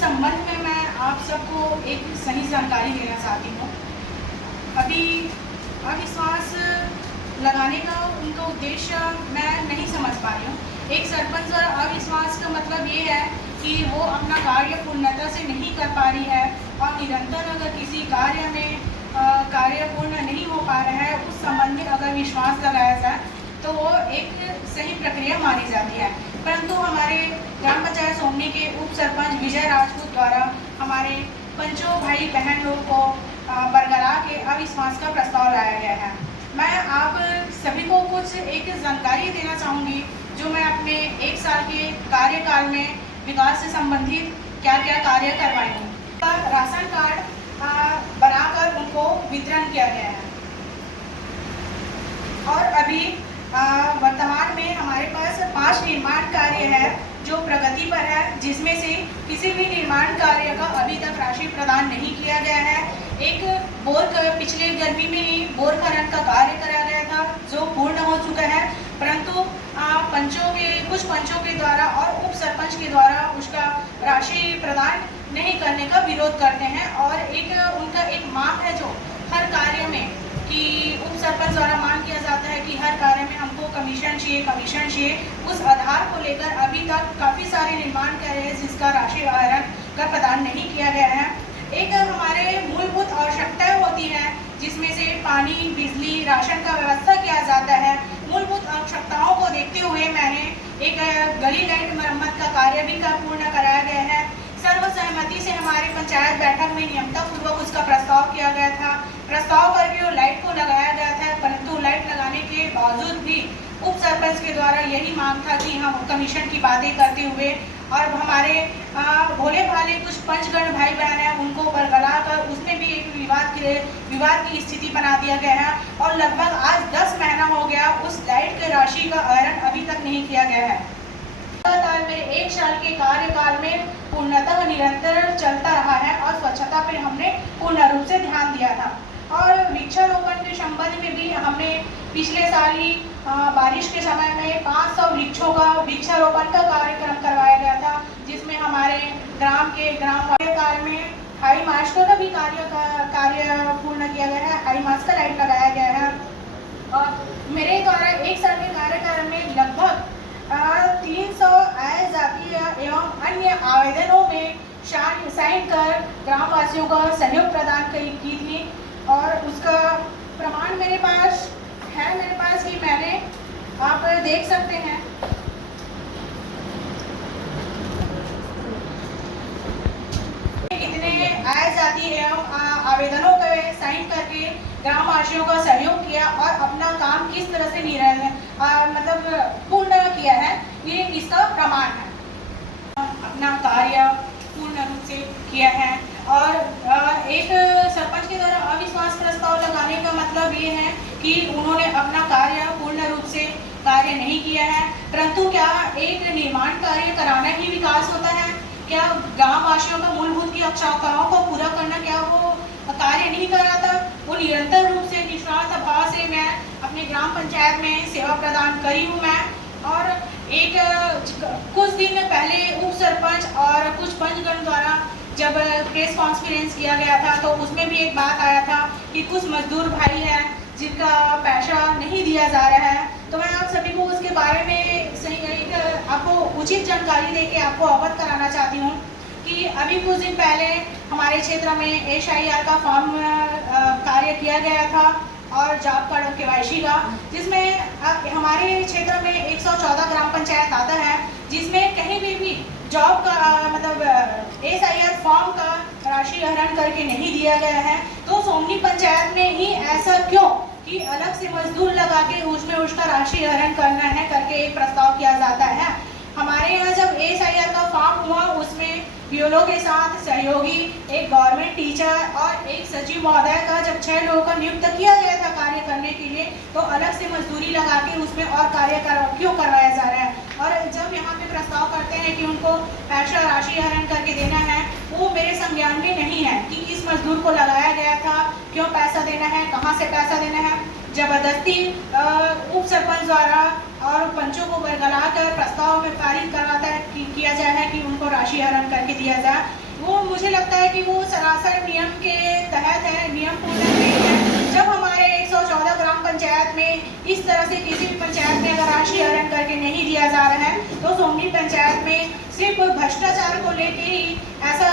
संबंध में मैं आप सबको एक सही जानकारी देना चाहती हूँ। अभी अविश्वास लगाने का उनका उद्देश्य मैं नहीं समझ पा रही हूँ। एक सरपंच और अविश्वास का मतलब ये है कि वो अपना कार्य पूर्णता से नहीं कर पा रही है और निरंतर अगर किसी कार्य में कार्य पूर्ण नहीं हो पा रहा है, उस संबंध में अगर विश्वास लगाया जाए तो वो एक सही प्रक्रिया मानी जाती है। परंतु हमारे ग्राम पंचायत सोमनी के उप सरपंच विजय राजपूत द्वारा हमारे पंचों भाई बहन लोग को बरगला के अविश्वास का प्रस्ताव लाया गया है। मैं आप सभी को कुछ एक जानकारी देना चाहूँगी जो मैं अपने 1 साल के कार्यकाल में विकास से संबंधित क्या क्या कार्य करवाई हूँ। राशन कार्ड बनाकर उनको वितरण किया गया है और अभी वर्तमान में हमारे पास 5 निर्माण कार्य है जो प्रगति पर है, जिसमें से किसी भी निर्माण कार्य का अभी तक राशि प्रदान नहीं किया गया है। एक बोर पिछले गर्मी में ही बोर खनन का कार्य कराया गया था जो पूर्ण हो चुका है, परंतु कुछ पंचों के द्वारा और उप सरपंच के द्वारा उसका राशि प्रदान नहीं करने का विरोध करते हैं। और उनका एक मांग है जो हर कार्य में कि उप सरपंच द्वारा मांग किया जाता है कि हर कार्य में हमको कमीशन चाहिए। उस आधार को लेकर अभी तक काफ़ी सारे निर्माण कार्य हैं जिसका राशि आहरण का प्रदान नहीं किया गया है। एक हमारे मूलभूत आवश्यकताएं होती हैं जिसमें से पानी, बिजली, राशन का व्यवस्था किया जाता है। मूलभूत आवश्यकताओं को देखते हुए मैंने एक गली लाइट मरम्मत का कार्य भी पूर्ण कराया गया है। सर्वसहमति से हमारे पंचायत बैठक में नियमतापूर्वक उसका प्रस्ताव किया गया था। प्रस्ताव करके वो लाइट को लगाया गया था, परंतु लाइट लगाने के बावजूद भी उप सरपंच के द्वारा यही मांग था कि हम कमीशन की बातें करते हुए और हमारे भोले भाले कुछ पंचगण भाई बहन हैं उनको बरगला कर उसमें भी एक विवाद की स्थिति बना दिया गया है और लगभग आज 10 महीना हो गया उस लाइट की राशि का आहरण अभी तक नहीं किया गया है। लगातार मेरे 1 साल के कार्यकाल में पूर्णतः निरंतर चलता रहा है और स्वच्छता पर हमने पूर्ण रूप से ध्यान दिया था। और वृक्षारोपण के संबंध में भी हमने पिछले साल ही बारिश के समय में 500 वृक्षों का वृक्षारोपण का कार्यक्रम करवाया गया था, जिसमें हमारे ग्राम कार्यकाल में हाई मास्क का भी कार्य पूर्ण किया गया है। हाई मास्क का लाइट लगाया गया है और मेरे द्वारा 1 साल के कार्यकाल में लगभग 300 आय जातीय एवं अन्य आवेदनों में साइन कर ग्रामवासियों को सहयोग प्रदान की थी और उसका प्रमाण मेरे पास कि मैंने आप देख सकते हैं कितने आय जाति एवं आवेदनों पे साइन करके ग्रामवासियों का सहयोग किया और अपना काम किस तरह से पूर्ण किया है, ये इसका प्रमाण है। अपना कार्य पूर्ण रूप से किया है और एक सरपंच के द्वारा अविश्वास प्रस्ताव लगाने का मतलब ये है कि उन्होंने अपना कार्य पूर्ण रूप से कार्य नहीं किया है। परंतु क्या एक निर्माण कार्य कराना ही विकास होता है? क्या ग्रामवासियों का मूलभूत की आवश्यकताओं को पूरा करना क्या वो कार्य नहीं कर रहा था? वो निरंतर रूप से निस्वार्थ भाव से मैं अपने ग्राम पंचायत में सेवा प्रदान करी हूँ मैं। और एक कुछ दिन पहले उप सरपंच और कुछ पंचगण द्वारा जब प्रेस कॉन्फ्रेंस किया गया था तो उसमें भी एक बात आया था कि कुछ मजदूर भाई हैं जिनका पैसा नहीं दिया जा रहा है। तो मैं आप सभी को उसके बारे में आपको उचित जानकारी देके आपको अवगत कराना चाहती हूँ कि अभी कुछ दिन पहले हमारे क्षेत्र में SIR का फॉर्म कार्य किया गया था और जॉब कार्ड KYC का, जिसमें हमारे क्षेत्र में 114 ग्राम पंचायत आता है, जिसमें कहीं भी जॉब का SIR फॉर्म का राशि आहरण करके नहीं दिया गया है। तो सोमनी पंचायत में ही ऐसा क्यों कि अलग से मजदूर लगा के उसमें उसका राशि आहरण करना है करके एक प्रस्ताव किया जाता है। हमारे यहाँ जब SIR का फॉर्म हुआ उसमें BLO के साथ सहयोगी एक गवर्नमेंट टीचर और एक सचिव महोदय का जब 6 लोगों का नियुक्त किया गया था कार्य करने के लिए, तो अलग से मजदूरी लगा के उसमें और कार्य क्यों करवाया जा रहा है? और जब यहाँ पे प्रस्ताव करते हैं कि उनको पैसा राशि आहरण करके देना है, वो मेरे संज्ञान में नहीं है कि किस मजदूर को लगाया गया था, क्यों पैसा देना है, कहाँ से पैसा देना है। जबरदस्ती उप सरपंच द्वारा और पंचों को बरगला कर प्रस्ताव में पारित करवाता है किया जाए है कि उनको राशि आहरण करके दिया जाए। वो मुझे लगता है कि वो सरासर नियम के तहत है, नियम पूर्ण नहीं है। जब हमारे 114 ग्राम पंचायत में इस तरह से किसी भी पंचायत में अगर राशि आहरण करके नहीं दिया जा रहा है, तो सोमनी पंचायत में सिर्फ भ्रष्टाचार को लेके ही ऐसा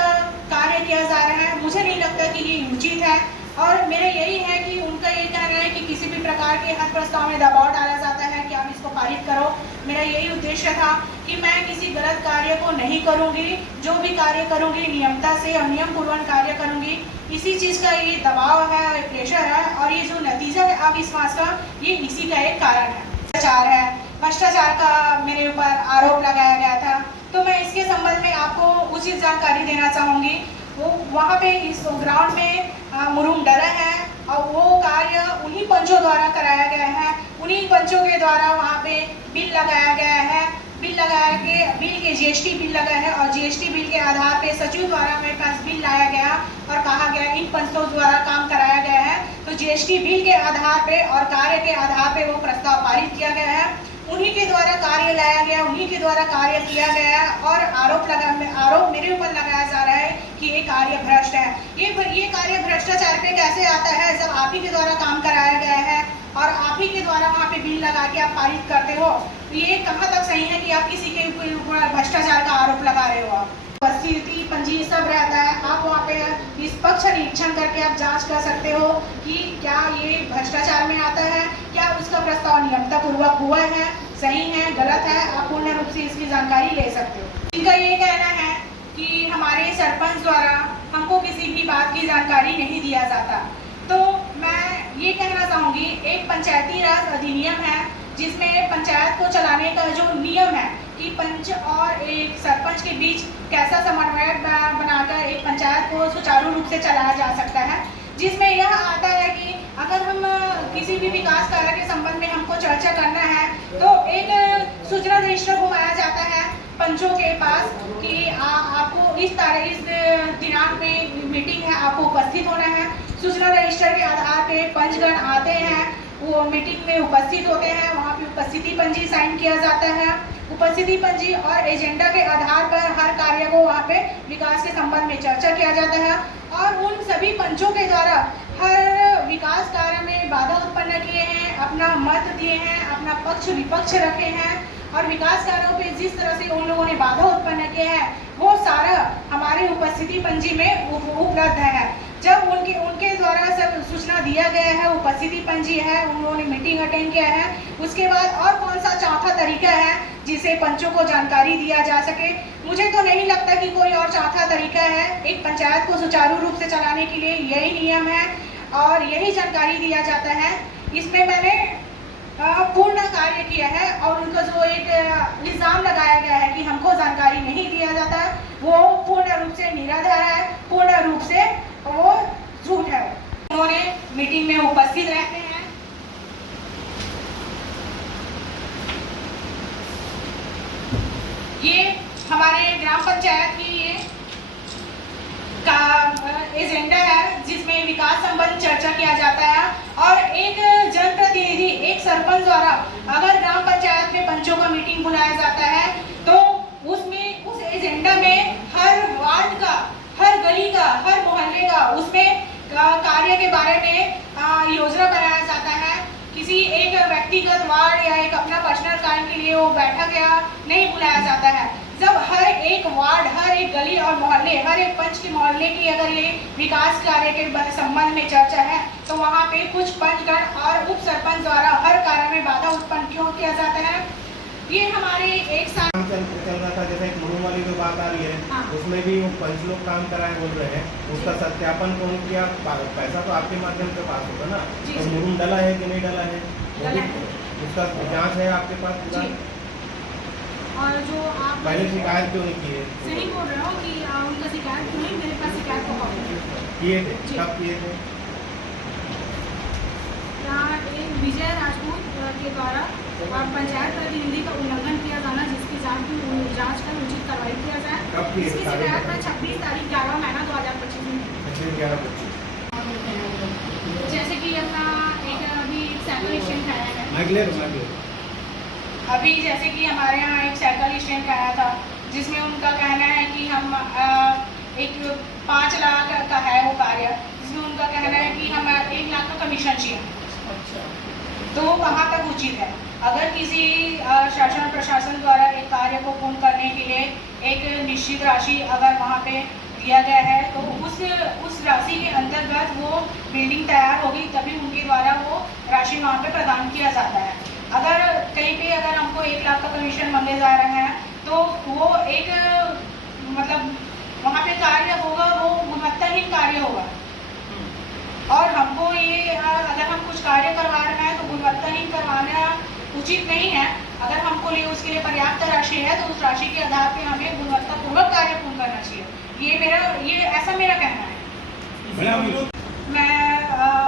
कार्य किया जा रहा है। मुझे नहीं लगता कि ये उचित है, और मेरा यही है कि उनका ये कहना है कि किसी भी प्रकार के हर प्रस्ताव में दबाव डाला जाता है कि आप इसको पारित करो। मेरा यही उद्देश्य था कि मैं किसी गलत कार्य को नहीं करूंगी, जो भी कार्य करूंगी नियमता से और नियम पूर्वक कार्य करूंगी। इसी चीज़ का ये दबाव है और प्रेशर है, और ये जो नतीजा है अविश्वास का, ये इसी का एक कारण है। भ्रष्टाचार का मेरे ऊपर आरोप लगाया गया था, तो मैं इसके संबंध में आपको उचित जानकारी देना चाहूँगी। वो वहाँ पे इस ग्राउंड में मुरुम डला है, और वो कार्य उन्हीं पंचों द्वारा कराया गया है। उन्हीं पंचों के द्वारा वहाँ पे बिल लगाया गया है। बिल के जीएसटी बिल लगा है, और जीएसटी बिल के आधार पे सचिव द्वारा मेरे पास बिल लाया गया और कहा गया इन पंचों द्वारा काम कराया गया है। तो जीएसटी बिल के आधार पे और कार्य के आधार पे वो प्रस्ताव पारित किया गया है। उन्हीं के द्वारा कार्य लाया गया, उन्हीं के द्वारा कार्य किया गया, और आरोप मेरे ऊपर लगाया जा रहा है कि ये कार्य भ्रष्ट है। ये कार्य भ्रष्टाचार पे कैसे आता है जब आप ही के द्वारा काम कराया गया है और आप ही के द्वारा वहाँ पे बिल लगा के आप पारित करते हो। ये कहाँ तक सही है कि आप किसी के ऊपर भ्रष्टाचार का आरोप लगा रहे हो। उपस्थिति पंजी सब रहता है, आप वहाँ पे निष्पक्ष निरीक्षण करके आप जांच कर सकते हो कि क्या ये भ्रष्टाचार में आता है, क्या उसका प्रस्ताव नियमता पूर्वक हुआ है, सही है, गलत है। आप पूर्ण रूप से इसकी जानकारी ले सकते हो। इनका ये कहना है कि हमारे सरपंच द्वारा हमको किसी भी बात की जानकारी नहीं दिया जाता। तो मैं ये कहना चाहूँगी, एक पंचायती राज अधिनियम है जिसमें पंचायत को चलाने का जो नियम है कि पंच और एक सरपंच के बीच कैसा समन्वय बनाकर एक पंचायत को सुचारू रूप से चलाया जा सकता है, जिसमें यह आता है कि अगर हम किसी भी विकास कार्य के संबंध में हमको चर्चा करना है तो एक सूचना रजिस्टर घुमाया जाता है पंचों के पास कि आपको इस दिनांक में मीटिंग है, आपको उपस्थित होना है। सूचना रजिस्टर के आधार पे पंचगण आते हैं, वो मीटिंग में उपस्थित होते हैं, वहाँ पे उपस्थिति पंजी साइन किया जाता है। उपस्थिति पंजी और एजेंडा के आधार पर हर कार्य को वहाँ पे विकास के संबंध में चर्चा किया जाता है, और उन सभी पंचों के द्वारा हर विकास कार्य में बाधा उत्पन्न किए हैं, अपना मत दिए हैं, अपना पक्ष विपक्ष रखे हैं, और विकास कार्यों पे जिस तरह से उन लोगों ने बाधा उत्पन्न किए हैं वो सारा हमारे उपस्थिति पंजी में उपलब्ध है। जब उनके द्वारा सब सूचना दिया गया है, उपस्थिति पंजी है, उन्होंने मीटिंग अटेंड किया है, उसके बाद और कौन सा चौथा तरीका है जिसे पंचों को जानकारी दिया जा सके। मुझे तो नहीं लगता कि कोई और चौथा तरीका है। एक पंचायत को सुचारू रूप से चलाने के लिए यही नियम है और यही जानकारी दिया जाता है। इसमें मैंने पूर्ण कार्य किया है, और उनका जो एक इल्ज़ाम लगाया गया है कि हमको जानकारी नहीं दिया जाता, वो पूर्ण रूप से निराधार है, पूर्ण रूप से वो झूठ है। उन्होंने मीटिंग में उपस्थित रहते हैं। ये हमारे ग्राम पंचायत की ये का एजेंडा है जिसमें विकास संबंध चर्चा किया जाता है, और एक जनप्रतिनिधि, एक सरपंच द्वारा अगर ग्राम पंचायत में पंचों का मीटिंग बुलाया जाता है तो उसमें उस एजेंडा में हर वार्ड का, हर गली का, हर मोहल्ले का उसमें कार्य के बारे में योजना बनाया जाता है। किसी एक व्यक्तिगत वार्ड या एक अपना पर्सनल कार्य के लिए वो बैठक या नहीं बुलाया जाता है। जब हर एक वार्ड, हर एक गली और मोहल्ले, हर एक पंच के मोहल्ले की अगर ये विकास कार्य के संबंध में चर्चा है तो वहाँ पे कुछ पंचगण और उप सरपंच द्वारा हर कार्य में बाधा उत्पन्न क्यों किया जाता है। ये हमारे एक साथ चल रहा था, जैसे एक मुरुम वाली जो बात आ रही है, हाँ। उसमें भी वो पंच लोग काम कराए बोल रहे हैं, उसका सत्यापन कौन किया? पैसा तो आपके माध्यम से पास होगा ना, तो मुरुम डला है कि नहीं डला है, उसका जांच है आपके पास पूरा। और जो आप पहले शिकायत क्यों नहीं की है? सही बोल रहे हो कि उनका शिकायत क्यों नहीं, मेरे पास शिकायत को किए थे, कब किए थे? विजय राजपूत के द्वारा और पंचायत प्रतिनिधि का उल्लंघन किया जाना, जिसकी जांच कर उचित कार्रवाई किया जाए। कब किए थे? 26 तारीख 11 महीना 2025 में। 11-25। जैसे कि अपना एक अभी साइकिल स्टैंड आया है, अभी जैसे कि हमारे यहाँ एक साइकिल स्टैंड आया था जिसमें उनका कहना है कि हम एक 5 लाख का है वो कार्य, जिसमें उनका कहना है कि हम 1 लाख का कमीशन चाहिए। तो वो कहाँ तक उचित है? अगर किसी शासन प्रशासन द्वारा एक कार्य को पूर्ण करने के लिए एक निश्चित राशि अगर वहाँ पे दिया गया है, तो उस राशि के अंतर्गत वो बिल्डिंग तैयार होगी, तभी उनके द्वारा वो राशि वहाँ पे प्रदान किया जाता है। अगर कहीं पे अगर हमको 1 लाख का कमीशन मांगे जा रहे हैं, तो वो एक मतलब वहाँ पे कार्य होगा वो गुणवत्ताहीन कार्य होगा। और हमको ये अगर हम कुछ कार्य करवा रहे हैं तो गुणवत्ताहीन करवाना उचित नहीं है। अगर हमको लिए उसके लिए पर्याप्त राशि है तो उस राशि के आधार पे हमें गुणवत्तापूर्वक कार्य पूर्ण करना चाहिए। ये ऐसा मेरा कहना है। मैं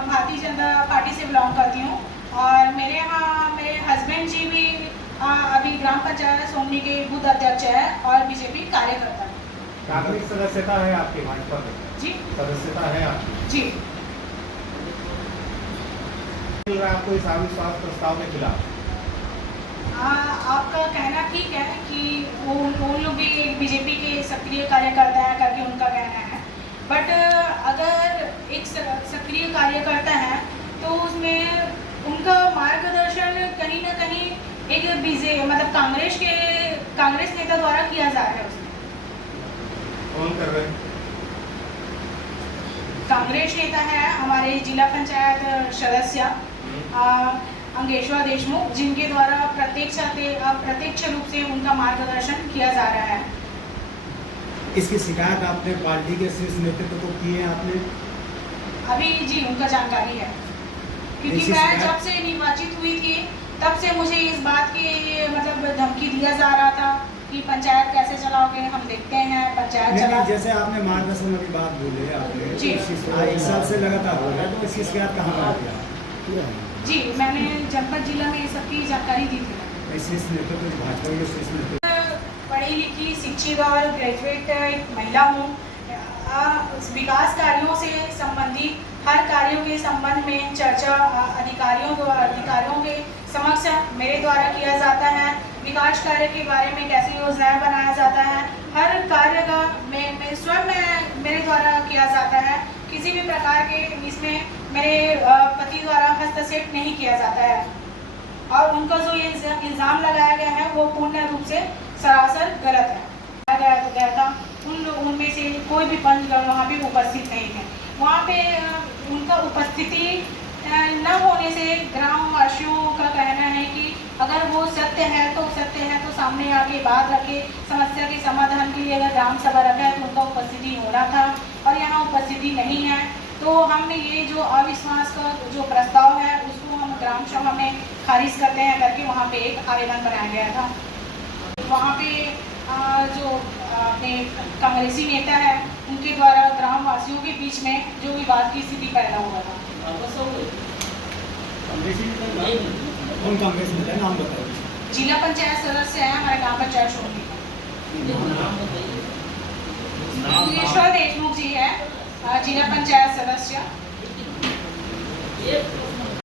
भारतीय जनता पार्टी से बिलोंग करती हूँ और मेरे यहाँ मेरे हस्बैंड जी भी अभी ग्राम पंचायत सोमनी के बूथ अध्यक्ष है और बीजेपी कार्यकर्ता है। नागरिक सदस्यता है आपकी भाजपा में? जी, सदस्यता है आपकी? जी। मिल रहा है आपको इस अविश्वास प्रस्ताव के खिलाफ? आपका कहना ठीक है कि वो लोग भी बीजेपी के सक्रिय कार्यकर्ता है करके उनका कहना है, बट अगर एक सक्रिय कार्यकर्ता है तो उसमें उनका मार्गदर्शन कहीं ना कहीं एक मतलब कांग्रेस नेता द्वारा किया जा रहा है। उसमें कौन कर रहे हैं? कांग्रेस नेता है हमारे जिला पंचायत सदस्य अंगेश्वर देशमुख, जिनके द्वारा प्रत्यक्ष रूप से उनका मार्गदर्शन किया जा रहा है। इसकी शिकायत आपने पार्टी के शीर्ष नेतृत्व को की है आपने? अभी जी उनका जानकारी है, क्योंकि मैं जब से निर्वाचित हुई थी तब से मुझे इस बात की मतलब धमकी दिया जा रहा था कि पंचायत कैसे चलाओगे, हम देखते हैं पंचायत चला। जैसे आपने मार्गदर्शन वाली बात बोले आपने जी, 1 साल से लगातार हो रहा है, तो इसकी शिकायत कहाँ पर किया? जी, मैंने जनपद जिला में सबकी जानकारी दी थी। शीर्ष नेतृत्व भाजपा के शीर्ष नेतृत्व पढ़ी लिखी शिक्षित और ग्रेजुएट एक महिला हूँ। विकास कार्यों से संबंधित हर कार्यों के संबंध में चर्चा अधिकारियों के समक्ष मेरे द्वारा किया जाता है। विकास कार्य के बारे में कैसे योजनाएं बनाया जाता है, हर कार्य का मैं स्वयं मेरे द्वारा किया जाता है। किसी भी प्रकार के इसमें मेरे पति द्वारा हस्तक्षेप नहीं किया जाता है और उनका जो ये इल्ज़ाम लगाया गया है वो पूर्ण रूप से सरासर गलत है। गया था उनमें से कोई भी पंचगण वहाँ पे उपस्थित नहीं है। वहाँ पे उनका उपस्थिति न होने से ग्रामवासियों का कहना है कि अगर वो सत्य है तो सामने आके बात रखे, समस्या के समाधान के लिए अगर ग्राम सभा रखा है तो उनका उपस्थिति होना था और यहाँ उपस्थिति नहीं है। तो हम ये जो अविश्वास का जो प्रस्ताव है उसको हम ग्राम सभा में खारिज करते हैं करके वहाँ पे एक आवेदन बनाया गया था। वहाँ पे जो अपने कांग्रेसी नेता है उनके द्वारा ग्रामवासियों के बीच में जो विवाद की स्थिति पैदा हुआ था। कौन कांग्रेस नेता है, नाम बताओ? जिला पंचायत सदस्य है हमारे ग्राम पंचायत सोमनी का अंगेश्वर देशमुख जी है, जिला पंचायत सदस्य।